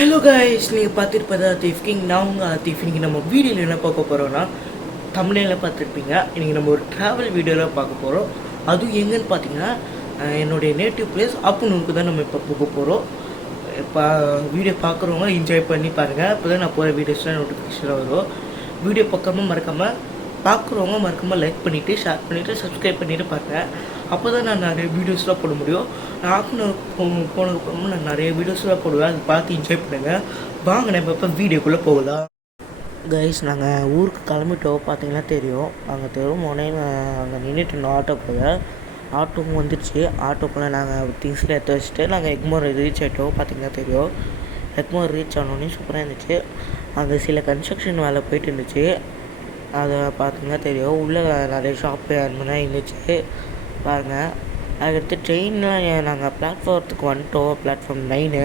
Hello guys, நீங்கள் பார்த்துருப்பது Aatif king. நான் உங்கள் ஆத்திஃப். இன்றைக்கி நம்ம வீடியோவில் என்ன பார்க்க போகிறோன்னா, தமிழில் பார்த்துருப்பீங்க. இன்றைக்கி நம்ம ஒரு ட்ராவல் வீடியோவில் பார்க்க போகிறோம். அதுவும் எங்கேன்னு பார்த்தீங்கன்னா, என்னுடைய நேட்டிவ் பிளேஸ் ஆப்பனூருக்கு தான் நம்ம இப்போ போக போகிறோம். இப்போ வீடியோ பார்க்குறவங்க என்ஜாய் பண்ணி பாருங்கள். இப்போ தான் நான் போகிற வீடியோஸ்லாம் நோட்டிஃபிகேஷன் வரும். வீடியோ பக்கமாக மறக்காமல் பார்க்குறவங்க மறக்காமல் லைக் பண்ணிவிட்டு ஷேர் பண்ணிவிட்டு சப்ஸ்கிரைப் பண்ணிவிட்டு பாருங்கள். அப்போ தான் நான் நிறைய வீடியோஸ்லாம் போட முடியும். நான் போனதுக்கப்புறமா நான் நிறைய வீடியோஸ்லாம் போடுவேன். அதை பார்த்து என்ஜாய் பண்ணுங்கள். வாங்க நம்ம இப்போ வீடியோக்குள்ளே போகலாம். கைஸ், நாங்கள் ஊருக்கு கிளம்பிட்டோம். பார்த்தீங்கன்னா தெரியும், அங்கே தெரும் உடனே அங்கே நின்றுட்டு இருந்தோம். ஆட்டோவும் வந்துடுச்சு. ஆட்டோக்குள்ளே நாங்கள் திங்ஸ்லாம் எடுத்து வச்சுட்டு நாங்கள் எக்மோர் ரீச் ஆகிட்டோம். பார்த்தீங்கன்னா தெரியும், எக்மோர் ரீச் ஆனோடனே சூப்பராக இருந்துச்சு. அங்கே சில கன்ஸ்ட்ரக்ஷன் வேலை போயிட்டு இருந்துச்சு. அதை பார்த்தீங்கன்னா தெரியும், உள்ளே நிறைய ஷாப்பு அந்த மாதிரி இருந்துச்சு பாருங்கள். அதுக்கடுத்து ட்ரெயினில் நாங்கள் பிளாட்ஃபார்த்துக்கு வந்துட்டோம். பிளாட்ஃபார்ம் 9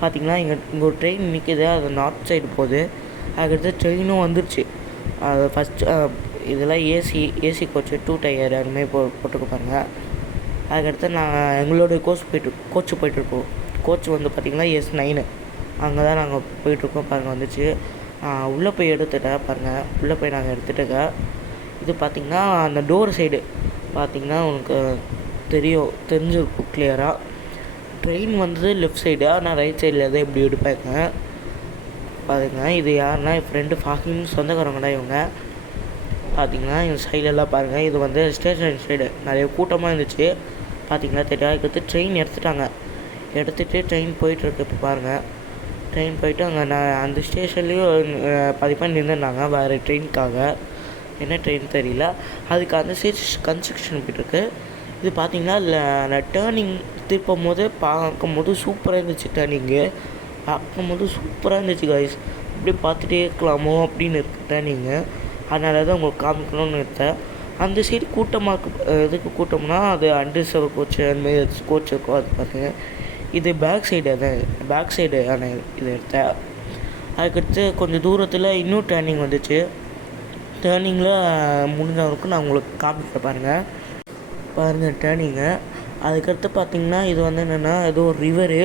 பார்த்திங்கன்னா இங்கே ஒரு ட்ரெயின் நிற்கிது. அது நார்த் சைடு போகுது. அதுக்கடுத்து ட்ரெயினும் வந்துருச்சு. அது ஃபஸ்ட்டு இதெல்லாம் ஏசி கோச்சு 2 டயர் அதுமாதிரி போட்டுக்க பாருங்கள். அதுக்கடுத்து நாங்கள் எங்களோட கோச்சு போயிட்டுருக்கோம். கோச் வந்து பார்த்திங்கன்னா S9 அங்கே தான் நாங்கள் போயிட்டுருக்கோம் பாருங்கள். வந்துச்சு. உள்ளே போய் எடுத்துட்டேன் பாருங்கள். உள்ளே போய் நாங்கள் எடுத்துட்டேங்க. இது பார்த்திங்கன்னா அந்த டோர் சைடு பார்த்திங்கன்னா உனக்கு தெரிஞ்சிருக்கும் கிளியராக. ட்ரெயின் வந்து லெஃப்ட் சைடு, ஆனால் ரைட் சைடில் தான் இப்படி எடுப்பாங்க பாருங்க. இது யாருன்னா என் ஃப்ரெண்டு ஃபாஹிம், சொந்தக்காரங்கடா இவங்க. பார்த்திங்கன்னா இந்த சைடெல்லாம் பாருங்கள். இது வந்து ஸ்டேஷன் சைடு நிறைய கூட்டமாக இருந்துச்சு. பார்த்திங்கன்னா தெரியாது. அதுக்கு ட்ரெயின் எடுத்துகிட்டு ட்ரெயின் போயிட்டுருக்கு. இப்போ பாருங்கள், ட்ரெயின் போயிட்டு அங்கே நான் அந்த ஸ்டேஷன்லேயும் பதிப்பாக நின்றுருந்தாங்க வேறு ட்ரெயினுக்காக. என்ன ட்ரெயின் தெரியல. அதுக்கு அந்த சைடு கன்ஸ்ட்ரக்ஷன் போயிட்டுருக்கு. இது பார்த்திங்கன்னா டேர்னிங் திருப்பும் போது பார்க்கும்போது சூப்பராக இருந்துச்சு. டேர்னிங்கு பார்க்கும்போது சூப்பராக இருந்துச்சு கைஸ். இப்படி பார்த்துட்டே இருக்கலாமோ அப்படின்னு இருக்கு டேர்னிங்கு. அதனால தான் உங்களுக்கு காமிக்கணும்னு இருக்கேன். அந்த சைடு கூட்டமாக எதுக்கு கூட்டம்னா, அது அன்ரிசர்வ் கோச்சு அந்தமாரி கோச் இருக்கும். அது பாருங்க. இது பேக் சைடு ஆனால் இது எடுத்தேன். அதுக்கடுத்து கொஞ்சம் தூரத்தில் இன்னும் டேர்னிங் வந்துச்சு. டேர்னிங்கில் முடிஞ்ச வரைக்கும் நான் உங்களுக்கு காமிக்க பாருங்கள் டேர்னிங்கு. அதுக்கடுத்து பார்த்திங்கன்னா இது வந்து என்னென்னா, ஏதோ ஒரு ரிவரு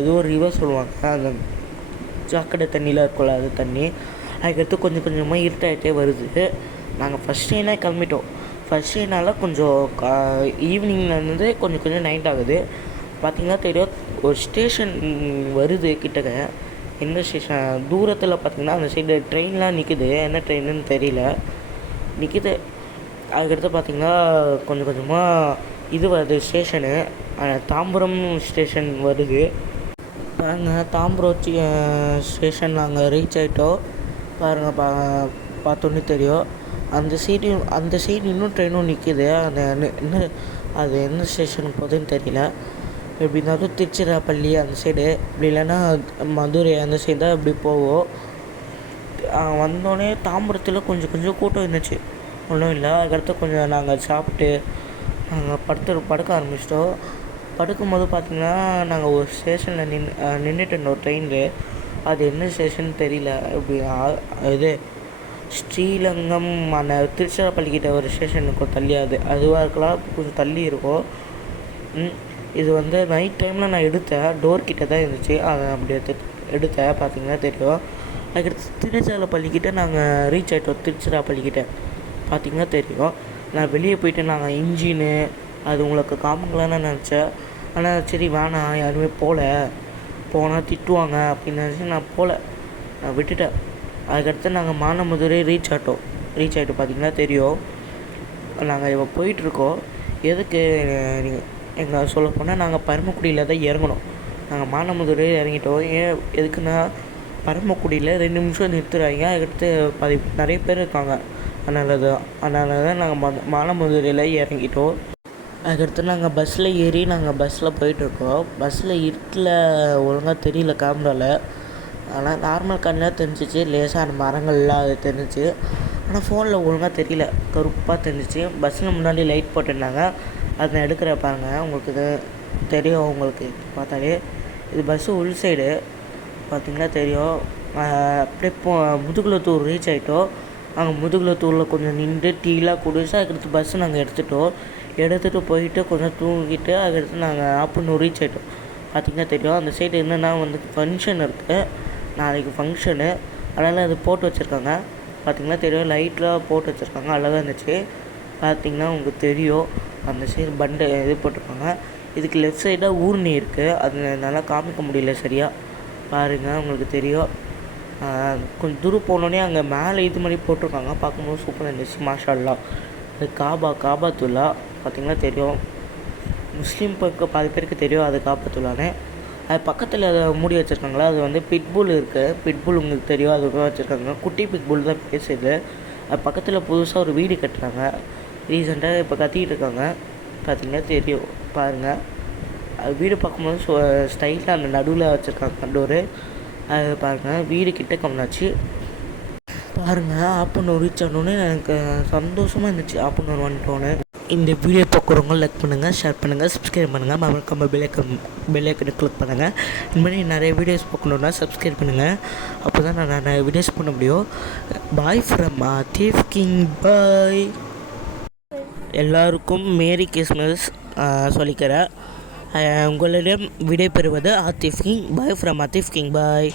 ஏதோ ஒரு ரிவர் சொல்லுவாங்க. அந்த சாக்கடை தண்ணியில் இருக்கும்ல, அது தண்ணி. அதுக்கடுத்து கொஞ்சம் கொஞ்சமாக இருட்டாகிட்டே வருது. நாங்கள் ஃபஸ்ட் ட்ரெயினாக கிளம்பிட்டோம். ஃபஸ்ட் ட்ரெயினால் கொஞ்சம் ஈவினிங்லேருந்து கொஞ்சம் நைட் ஆகுது. பார்த்திங்கன்னா தெரியும், ஒரு ஸ்டேஷன் வருது கிட்டக்க. என்ன ஸ்டேஷன் தூரத்தில் பார்த்திங்கன்னா அந்த சைடு ட்ரெயின்லாம் நிற்குது. என்ன ட்ரெயின்னு தெரியல, நிற்குது. அதுக்கடுத்து பார்த்திங்கன்னா கொஞ்சம் கொஞ்சமாக இது வருது ஸ்டேஷனு. தாம்பரம் ஸ்டேஷன் வருது பாருங்கள். தாம்பரம் ஸ்டேஷன் நாங்கள் ரீச் ஆகிட்டோம் பாருங்கள். பார்த்தோன்னே தெரியும், அந்த சைடு இன்னும் ட்ரெயினும் நிற்கிது. அது என்ன ஸ்டேஷனுக்கு போகுதுன்னு தெரியல. எப்படி இருந்தாலும் திருச்சிராப்பள்ளி அந்த சைடு, இப்படி இல்லைன்னா மதுரை அந்த சைடு தான் இப்படி போவோம். வந்தோடனே தாம்பரத்தில் கொஞ்சம் கூட்டம் இருந்துச்சு, ஒன்றும் இல்லை. அதுக்கடுத்து கொஞ்சம் நாங்கள் சாப்பிட்டு நாங்கள் படுக்க ஆரம்பிச்சிட்டோம். படுக்கும்போது பார்த்திங்கன்னா நாங்கள் ஒரு ஸ்டேஷனில் நின்றுட்டு இருந்தோம் ட்ரெயினில். அது என்ன ஸ்டேஷன் தெரியல. இப்படி இது ஸ்ரீரங்கம் அந்த திருச்சிராப்பள்ளிக்கிட்ட ஒரு ஸ்டேஷன் இருக்கும் தள்ளி. அதுவாக இருக்கலாம், கொஞ்சம் தள்ளி இருக்கும். இது வந்து நைட் டைமில் நான் எடுத்தேன். டோர் கிட்டே தான் இருந்துச்சு. அதை அப்படி எடுத்தேன் பார்த்திங்கன்னா தெரியும். அதுக்கடுத்து திருச்சிராப்பள்ளிக்கிட்ட நாங்கள் ரீச் ஆகிட்டோம். திருச்சிராப்பள்ளிக்கிட்ட பார்த்திங்கன்னா தெரியும். நான் வெளியே போயிட்டு நாங்கள் இன்ஜினு அது உங்களுக்கு காமிக்கலான்னு நினச்சேன். ஆனால் சரி வேணாம், யாருமே போனால் திட்டுவாங்க அப்படின்னு நினச்சி நான் நான் விட்டுட்டேன். அதுக்கடுத்து நாங்கள் மானாமதுரை ரீச் ஆகிட்டோம் பார்த்திங்கன்னா தெரியும். நாங்கள் இப்போ போயிட்டுருக்கோம். எதுக்கு எங்களை சொல்ல போனால், நாங்கள் பரமக்குடியில் தான் இறங்கணும். நாங்கள் மானாமதுரை இறங்கிட்டோம். எதுக்குன்னா, பரமக்குடியில் 2 நிமிஷம் நிறுத்துறாங்க. அதுக்கடுத்து நிறைய பேர் இருக்காங்க. அதனால தான் நாங்கள் மானாமதுரையில் இறங்கிட்டோம். அதுக்கடுத்து நாங்கள் பஸ்ஸில் போயிட்டுருக்கோம். பஸ்ஸில் இருட்டில் ஒழுங்காக தெரியல கேமராவில். ஆனால் நார்மல் கண்ணில் தெரிஞ்சிச்சு. லேசான மரங்கள்லாம் அது தெரிஞ்சிச்சு. ஆனால் ஃபோனில் ஒழுங்காக தெரியல, கருப்பாக தெரிஞ்சிச்சு. பஸ்ஸில் முன்னாடி லைட் போட்டிருந்தாங்க. அதை நான் எடுக்கிற பாருங்கள். உங்களுக்கு இது தெரியும், உங்களுக்கு பார்த்தாலே. இது பஸ்ஸு உள் சைடு பார்த்திங்கன்னா தெரியும். அப்படியே முதுகுளத்தூர் ரீச் ஆகிட்டோம். அங்கே முதுகுளத்தூரில் கொஞ்சம் நின்று டீலாம் குடிச்சு அதுக்கடுத்து பஸ்ஸு நாங்கள் எடுத்துகிட்டு போயிட்டு கொஞ்சம் தூங்கிட்டு அதுக்கடுத்து நாங்கள் ஆப்பனூர் ரீச் ஆகிட்டோம். பார்த்திங்கன்னா தெரியும். அந்த சைடு என்னென்னா வந்து ஃபங்க்ஷன் இருக்குது, நாளைக்கு ஃபங்க்ஷனு, அதனால் அது போட்டு வச்சுருக்காங்க. பார்த்திங்கன்னா தெரியும், லைட்லாம் போட்டு வச்சுருக்காங்க, அழகாக இருந்துச்சு. பார்த்திங்கன்னா உங்களுக்கு தெரியும், அந்த சைடு பண்டு இது போட்டிருக்காங்க. இதுக்கு லெஃப்ட் சைடாக ஊர்னி இருக்குது, அது நல்லா காமிக்க முடியல சரியாக, பாருங்கள் உங்களுக்கு தெரியும். கொஞ்சம் தூரம் போனோடனே அங்கே மேலே இது மாதிரி போட்டிருக்காங்க, பார்க்கும்போது சூப்பராக இருந்துச்சு. மாஷா அல்லாஹ். அது காபாத்துல்லா பார்த்திங்கன்னா தெரியும். முஸ்லீம் பக்கம் பாதி பேருக்கு தெரியும் அது காபாத்துல்லான்னு. அது பக்கத்தில் அதை மூடி வச்சுருக்காங்களா, அது வந்து பிட்புல் இருக்குது. பிட்புல் உங்களுக்கு தெரியும், அது வச்சுருக்காங்க. குட்டி பிட்புல் தான் பேசுது. அது பக்கத்தில் புதுசாக ஒரு வீடு கட்டுறாங்க, ரீசெண்டாக இப்போ கத்திக்கிட்டு இருக்காங்க. பார்த்திங்கன்னா தெரியும், பாருங்கள். அது வீடு பார்க்கும்போது ஸ்டைலாக அந்த நடுவில் வச்சுருக்காங்க கண்டோரு. அது பாருங்கள், வீடு கிட்ட கம்னாச்சு. பாருங்கள், ஆப்பனூர் ரீச் ஆனோடனே எனக்கு சந்தோஷமாக இருந்துச்சு. ஆப்பனூர் வந்துட்டோன்னு. இந்த வீடியோ பார்க்குறவங்க லைக் பண்ணுங்கள், ஷேர் பண்ணுங்கள், சப்ஸ்கிரைப் பண்ணுங்கள், மறக்காம பெல்லைக்கனை கிளிக் பண்ணுங்கள். இந்த மாதிரி நிறைய வீடியோஸ் பார்க்கணுன்னா சப்ஸ்கிரைப் பண்ணுங்கள், அப்போ தான் நான் நிறைய வீடியோஸ் பண்ண முடியும். Bye from Aathif King, bye. எல்லாருக்கும் மேரி கிறிஸ்மஸ் சொல்லிக்கிறேன். உங்களிடம் விடைபெறுவது Aathif King. Bye from Aathif King, bye.